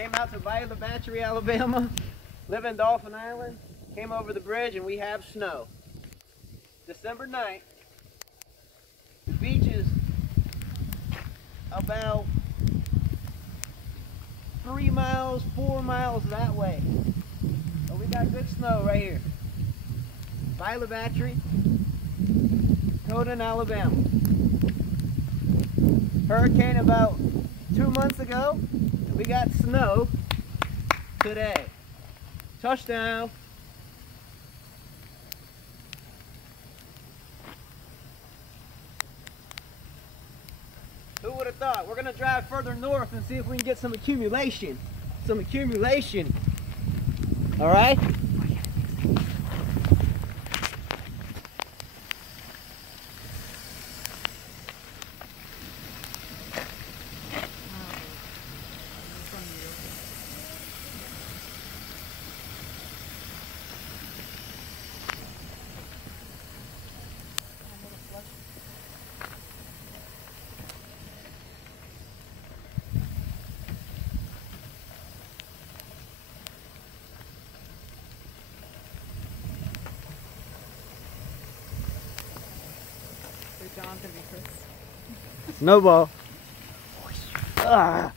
Came out to Bayou, Batre, Alabama. Live in Dolphin Island. Came over the bridge and we have snow. December 9th. The beach is about 3 miles, 4 miles that way. But we got good snow right here. Bayou, Batre, Coden, Alabama. Hurricane about 2 months ago. And we got snow today. Touchdown. Who would have thought? We're gonna drive further north and see if we can get some accumulation. All right? Jonathan be Chris. Snowball. Ah.